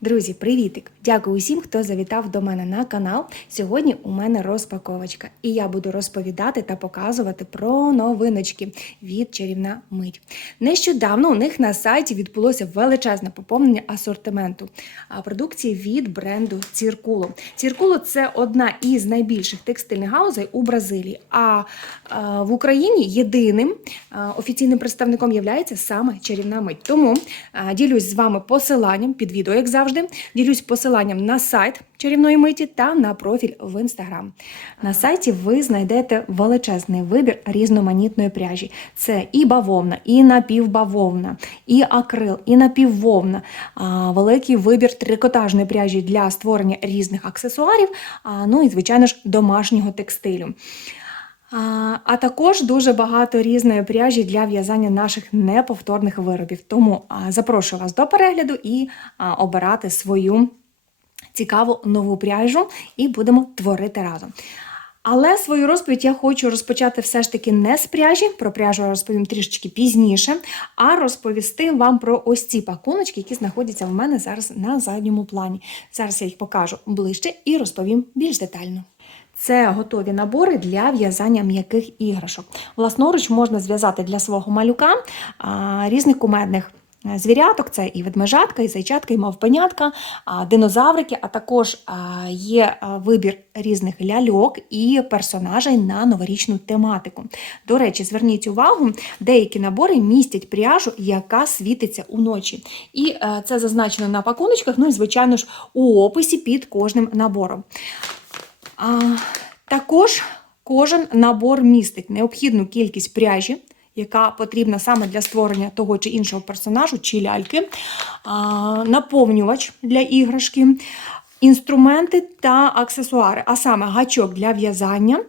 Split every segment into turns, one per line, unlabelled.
Друзі, привітик! Дякую усім, хто завітав до мене на канал. Сьогодні у мене розпаковочка, і я буду розповідати та показувати про новиночки від чарівна мить. Нещодавно у них на сайті відбулося величезне поповнення асортименту продукції від бренду Ціркуло. Ціркуло це одна із найбільших текстильних гаузей у Бразилії. А, в Україні єдиним офіційним представником є саме чарівна мить. Тому ділюсь з вами посиланням під відео, як завжди. Ділюсь посиланням на сайт чарівної миті та на профіль в інстаграм. На сайті ви знайдете величезний вибір різноманітної пряжі. Це і бавовна, і напівбавовна, і акрил, і напіввовна, великий вибір трикотажної пряжі для створення різних аксесуарів, ну і, звичайно ж, домашнього текстилю. А, також дуже багато різної пряжі для в'язання наших неповторних виробів. Тому запрошую вас до перегляду і обирати свою цікаву нову пряжу, і будемо творити разом. Але свою розповідь я хочу розпочати все ж таки не з пряжі, про пряжу я розповім трішечки пізніше, а розповісти вам про ось ці пакуночки, які знаходяться в мене зараз на задньому плані. Зараз я їх покажу ближче і розповім більш детально. Це готові набори для в'язання м'яких іграшок. Власноруч можна зв'язати для свого малюка різних кумедних е, звіряток. Це і ведмежатка, і зайчатка, і мавпенятка, динозаврики, а також є вибір різних ляльок і персонажей на новорічну тематику. До речі, зверніть увагу, деякі набори містять пряжу, яка світиться уночі. І е, це зазначено на пакуночках, ну і, звичайно ж, у описі під кожним набором. Також кожен набор містить необхідну кількість пряжі, яка потрібна саме для створення того чи іншого персонажу чи ляльки, наповнювач для іграшки, інструменти та аксесуари, а саме гачок для в'язання.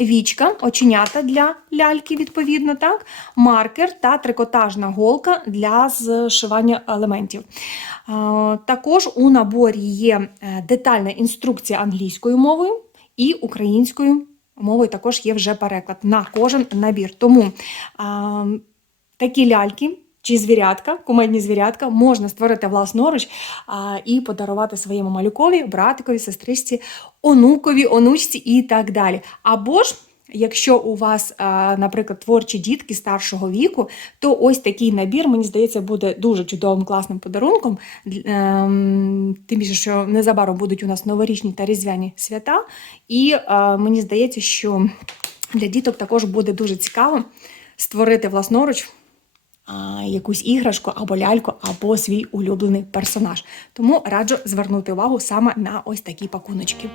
Вічка, оченята для ляльки, відповідно, так, маркер та трикотажна голка для зшивання елементів. Також у наборі є е, детальна інструкція англійською мовою і українською мовою також є вже переклад на кожен набір. Тому такі ляльки. Чи звірятка, кумедні звірятка можна створити власноруч а, і подарувати своєму малюкові, братикові, сестричці, онукові, онучці і так далі. Або ж, якщо у вас, наприклад, творчі дітки старшого віку, то ось такий набір, мені здається, буде дуже чудовим класним подарунком. Ем, Тим більше, що незабаром будуть у нас новорічні та різдвяні свята. І мені здається, що для діток також буде дуже цікаво створити власноруч якусь іграшку або ляльку, або свій улюблений персонаж. Тому раджу звернути увагу саме на ось такі пакуночки.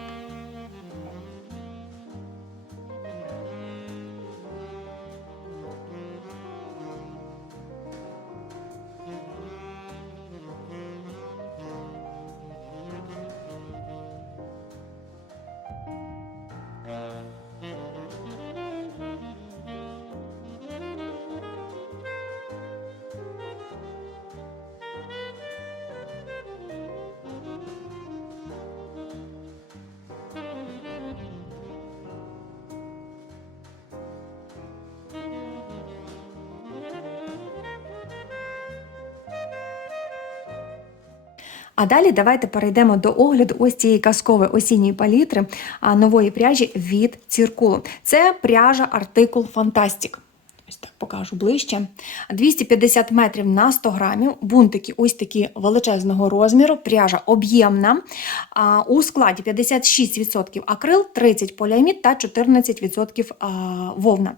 А далі давайте перейдемо до огляду ось цієї казкової осінньої палітри нової пряжі від Ціркулу. Це пряжа артикул Фантастік. Ось так покажу ближче. 250 метрів на 100 грамів. Бунтики ось такі величезного розміру, пряжа об'ємна. У складі 56% акрил, 30 поліамід та 14% вовна.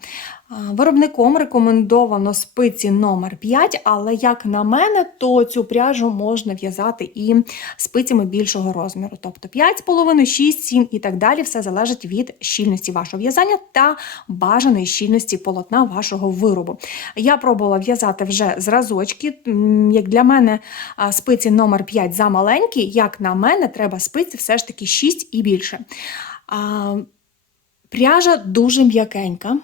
Виробником рекомендовано спиці номер 5, але як на мене, то цю пряжу можна в'язати і спицями більшого розміру, тобто 5,5, 6, 7 і так далі. Все залежить від щільності вашого в'язання та бажаної щільності полотна вашого виробу. Я пробувала в'язати вже зразочки. Як для мене спиці номер 5 замаленькі, як на мене, треба спиці все ж таки 6 і більше. Пряжа дуже м'якенька.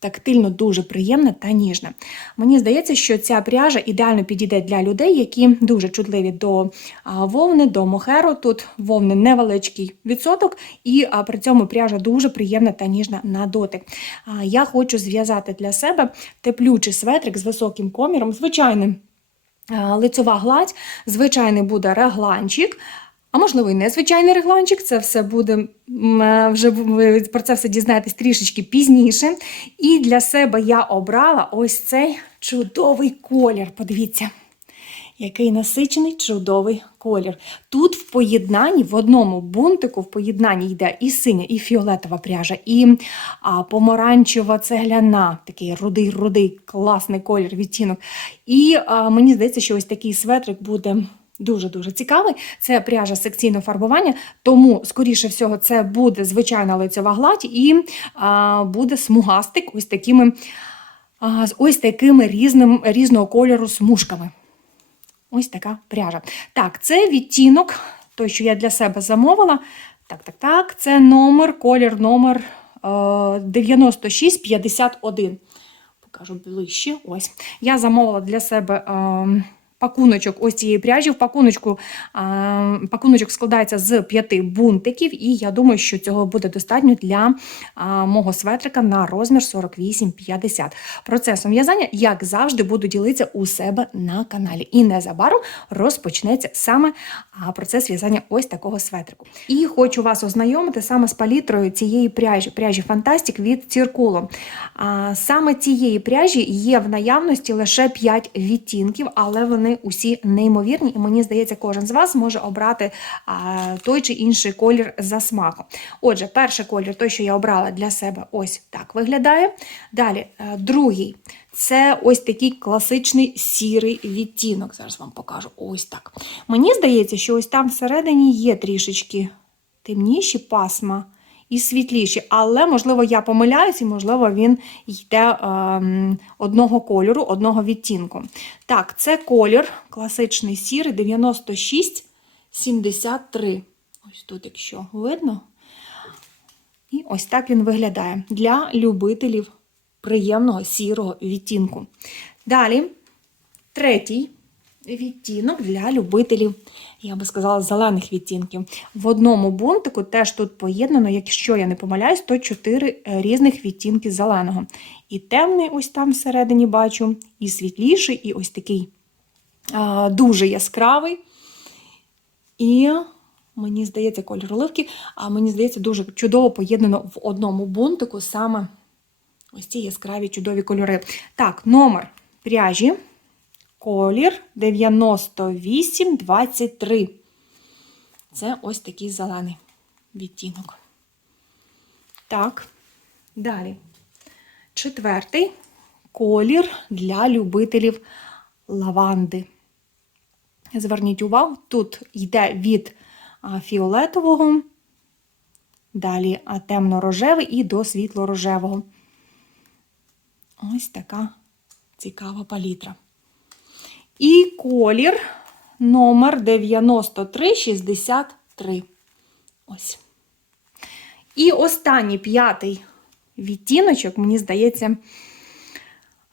Тактильно дуже приємна та ніжна. Мені здається, що ця пряжа ідеально підійде для людей, які дуже чутливі до вовни, до мохеру. Тут вовни невеличкий відсоток, і при цьому пряжа дуже приємна та ніжна на дотик. Я хочу зв'язати для себе теплючий светрик з високим коміром, звичайним лицьова гладь, звичайний буде регланчик. А можливо, і незвичайний регланчик, це все буде е, вже про це все дізнаєтесь трішечки пізніше. І для себе я обрала ось цей чудовий колір. Подивіться, який насичений чудовий колір. Тут в поєднанні, в одному бунтику, в поєднанні йде і синя, і фіолетова пряжа, і а, помаранчева цегляна, такий рудий, рудий, класний колір, відтінок. І а, мені здається, що ось такий светрик буде. Дуже-дуже цікавий. Це пряжа секційного фарбування, тому, скоріше всього, це буде звичайна лицьова гладь і а, буде смугастик ось такими, а, з ось такими різним, різного кольору смужками. Ось така пряжа. Так, це відтінок, той, що я для себе замовила. Так, так, так, це номер, колір номер е, 9651. Покажу ближче. Ось. Я замовила для себе. Е, Пакуночок ось цієї пряжі. В пакуночку а, пакуночок складається з п'яти бунтиків, і я думаю, що цього буде достатньо для а, мого светрика на розмір 48-50. Процесом в'язання, як завжди, буду ділитися у себе на каналі. І незабаром розпочнеться саме процес в'язання ось такого светрику. І хочу вас ознайомити саме з палітрою цієї пряжі, пряжі Fantastic від Ціркуло. А, Саме цієї пряжі є в наявності лише 5 відтінків, але вони усі неймовірні, і мені здається, кожен з вас може обрати той чи інший колір за смаком. Отже, перший колір, той, що я обрала для себе, ось так виглядає. Далі, е, другий. Це ось такий класичний сірий відтінок. Зараз вам покажу. Ось так. Мені здається, що ось там всередині є трішечки темніші пасма і світліші, але, можливо, я помиляюсь, і, можливо, він йде ем, одного кольору, одного відтінку. Так, це колір класичний сірий 9673. Ось тут, якщо видно. І ось так він виглядає для любителів приємного сірого відтінку. Далі, третій відтінок для любителів, я би сказала, зелених відтінків. В одному бунтику теж тут поєднано, якщо я не помиляюсь, то 4 різних відтінки зеленого. І темний, ось там всередині бачу, і світліший, і ось такий а, дуже яскравий. І мені здається, кольор оливки, а мені здається, дуже чудово поєднано в одному бунтику саме ось ці яскраві чудові кольори. Так, номер пряжі. Колір 9823. Це ось такий зелений відтінок. Так, далі. Четвертий колір для любителів лаванди. Зверніть увагу, тут йде від фіолетового, далі темно-рожевий і до світло-рожевого. Ось така цікава палітра. І колір номер 9363. Ось. І останній п'ятий відтіночок, мені здається,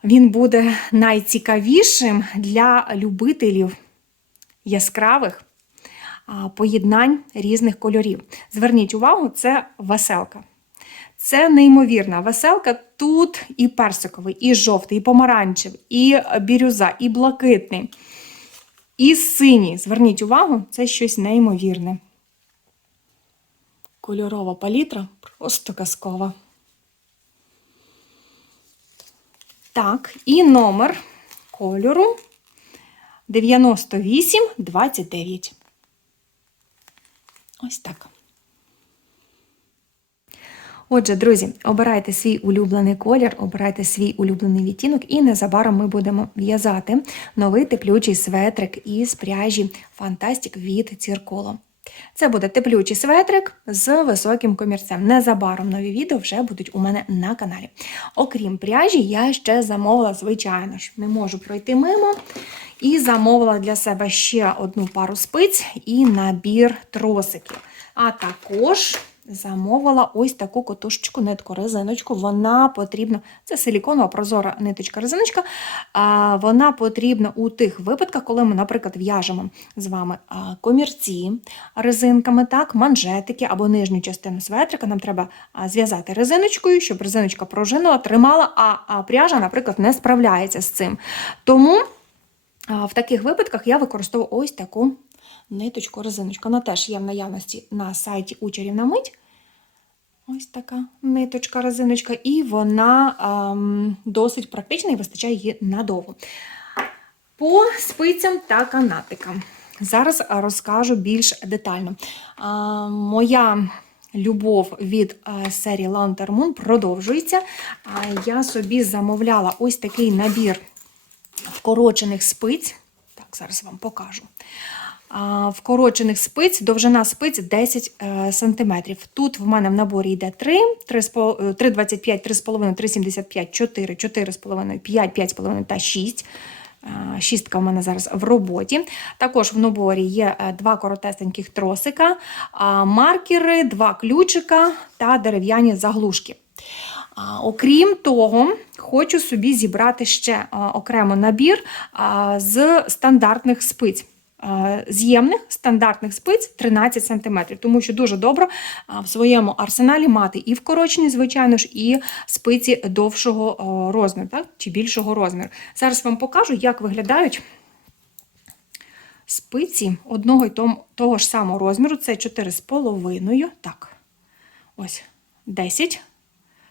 він буде найцікавішим для любителів яскравих поєднань різних кольорів. Зверніть увагу, це веселка. Це неймовірна веселка. Тут і персиковий, і жовтий, і помаранчевий, і бірюза, і блакитний, і синій. Зверніть увагу, це щось неймовірне. Кольорова палітра просто казкова. Так, і номер кольору 9829. Ось так. Отже, друзі, обирайте свій улюблений колір, обирайте свій улюблений відтінок, і незабаром ми будемо в'язати новий теплючий светрик із пряжі Fantastic від Цірколо. Це буде теплючий светрик з високим комірцем. Незабаром нові відео вже будуть у мене на каналі. Окрім пряжі, я ще замовила, звичайно ж, не можу пройти мимо. І замовила для себе ще одну пару спиць і набір тросиків. А також замовила ось таку котушечку, нитку, резиночку. Вона потрібна, це силіконова прозора ниточка резиночка. Вона потрібна у тих випадках, коли ми, наприклад, в'яжемо з вами комірці резинками, так, манжетики або нижню частину светрика. Нам треба зв'язати резиночкою, щоб резиночка пружинила, тримала, а пряжа, наприклад, не справляється з цим. Тому. В таких випадках я використовую ось таку ниточку резиночку. Вона теж є в наявності на сайті у чарівна мить. Ось така ниточка, резиночка, і вона ем, досить практична і вистачає її надовго. По спицям та канатикам. Зараз розкажу більш детально. А, моя любов від а, серії Lantern Moon продовжується. А, я собі замовляла ось такий набір вкорочених спиць. Так, зараз вам покажу. Вкорочених спиць, довжина спиць 10 е, см. Тут в мене в наборі йде 3, 3,25, 3,5, 3,75, 4, 4,5, 5, 5,5 та 6. Е, Шістка в мене зараз в роботі. Також в наборі є е, два коротесеньких тросика, маркери, два ключика та дерев'яні заглушки. Окрім того, хочу собі зібрати ще окремо набір з стандартних спиць. А, З'ємних стандартних спиць 13 см, тому що дуже добре в своєму арсеналі мати і вкорочені, звичайно ж, і спиці довшого розміру, так? чи більшого розміру. Зараз вам покажу, як виглядають спиці одного і того ж самого розміру. Це 4,5. Так, ось 10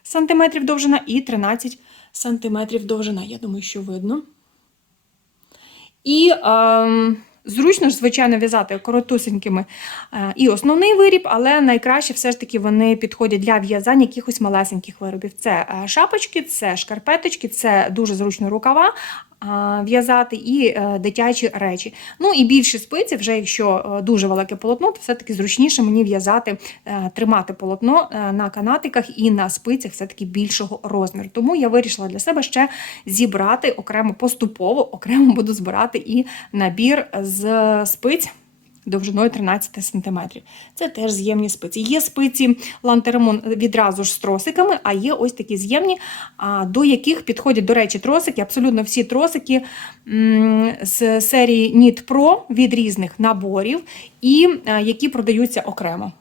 сантиметрів довжина і 13 сантиметрів довжина. Я думаю, що видно. І ем, зручно ж, звичайно, в'язати коротусенькими е, і основний виріб, але найкраще все ж таки вони підходять для в'язання якихось малесеньких виробів. Це е, шапочки, це шкарпеточки, це дуже зручно рукава. В'язати і е, дитячі речі. Ну і більші спиці, вже якщо е, дуже велике полотно, то все-таки зручніше мені в'язати, е, тримати полотно на канатиках і на спицях все-таки більшого розміру. Тому я вирішила для себе ще зібрати окремо поступово, окремо буду збирати і набір з спиць. Довжиною 13 см. Це теж з'ємні спиці. Є спиці лантеремон відразу ж з тросиками, а є ось такі з'ємні, до яких підходять, до речі, тросики, абсолютно всі тросики з серії Knit Pro від різних наборів, і які продаються окремо.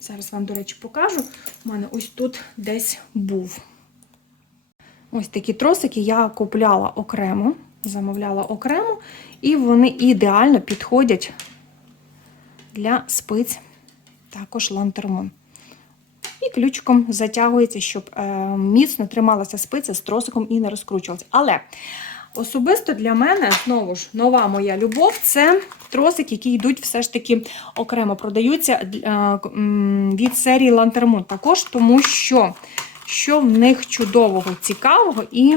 Зараз вам, до речі, покажу. У мене ось тут десь був. Ось такі тросики я купляла окремо, замовляла окремо, і вони ідеально підходять для спиць, також лантермон. І ключиком затягується, щоб е, міцно трималася спиця з тросиком і не розкручувалася. Але особисто для мене, знову ж, нова моя любов це тросики, які йдуть все ж таки окремо продаються е, від серії Лантермон. Також тому що, що в них чудового, цікавого і,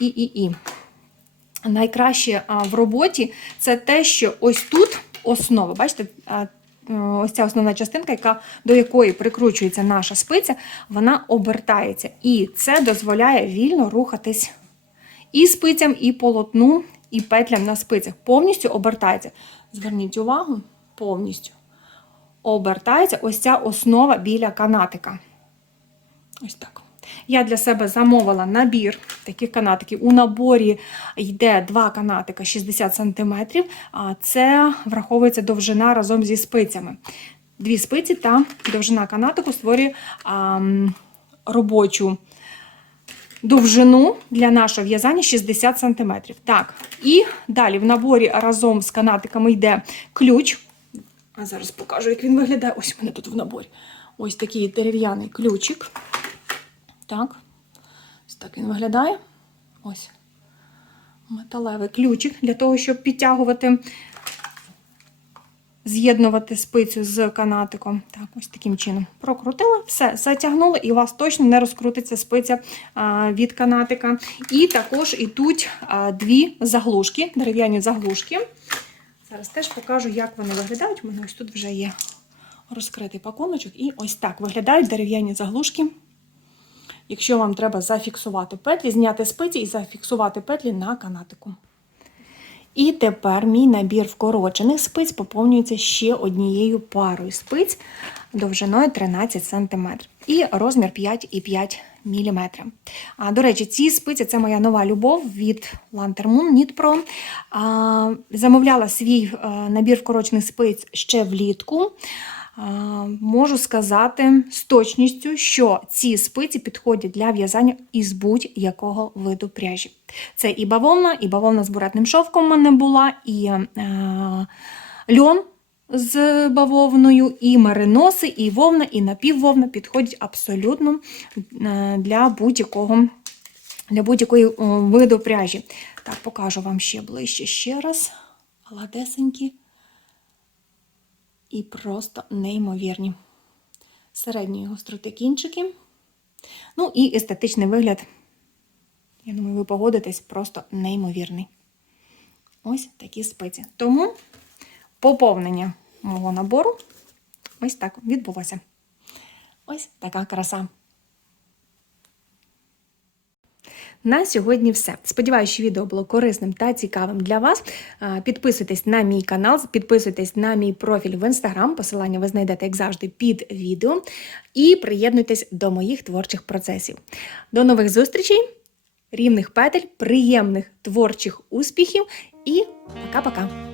і, і, і. Найкраще в роботі це те, що ось тут основа, бачите, е, ось ця основна частинка, яка, до якої прикручується наша спиця, вона обертається. І це дозволяє вільно рухатись і спицям, і полотну, і петлям на спицях. Повністю обертається. Зверніть увагу, повністю обертається ось ця основа біля канатика. Ось так. Я для себе замовила набір таких канатиків. У наборі йде два канатика 60 см, а це враховується довжина разом зі спицями. Дві спиці та довжина канатику створює а, робочу довжину для нашого в'язання 60 см. Так, і далі в наборі разом з канатиками йде ключ. А зараз покажу, як він виглядає. Ось у мене тут в наборі. Ось такий дерев'яний ключик. Так. Ось так він виглядає. Ось. Металевий ключик для того, щоб підтягувати, з'єднувати спицю з канатиком. Так, ось таким чином. Прокрутила, все, затягнула, і у вас точно не розкрутиться спиця від канатика. І також ідуть а, дві заглушки, дерев'яні заглушки. Зараз теж покажу, як вони виглядають. У мене ось тут вже є розкритий пакуночок. І ось так виглядають дерев'яні заглушки. Якщо вам треба зафіксувати петлі, зняти спиці і зафіксувати петлі на канатику. І тепер мій набір вкорочених спиць поповнюється ще однією парою спиць довжиною 13 см і розмір 5,5 мм. А, до речі, ці спиці це моя нова любов від Lantern Knit Pro. А, замовляла свій е, набір вкорочених спиць ще влітку. Можу сказати з точністю, що ці спиці підходять для в'язання із будь-якого виду пряжі. Це і бавовна, і бавовна з буретним шовком в мене була, і е, льон з бавовною, і мариноси, і вовна, і напіввовна підходять абсолютно е, для будь-якого для будь-якої е, виду пряжі. Так, покажу вам ще ближче ще раз. Гладесенькі і просто неймовірні. Середньої гостроти кінчики. Ну і естетичний вигляд, я думаю, ви погодитесь, просто неймовірний. Ось такі спиці. Тому поповнення мого набору ось так відбулося. Ось така краса. На сьогодні все. Сподіваюся, що відео було корисним та цікавим для вас. Підписуйтесь на мій канал, підписуйтесь на мій профіль в інстаграм. Посилання ви знайдете, як завжди, під відео. І приєднуйтесь до моїх творчих процесів. До нових зустрічей, рівних петель, приємних творчих успіхів і пока-пока!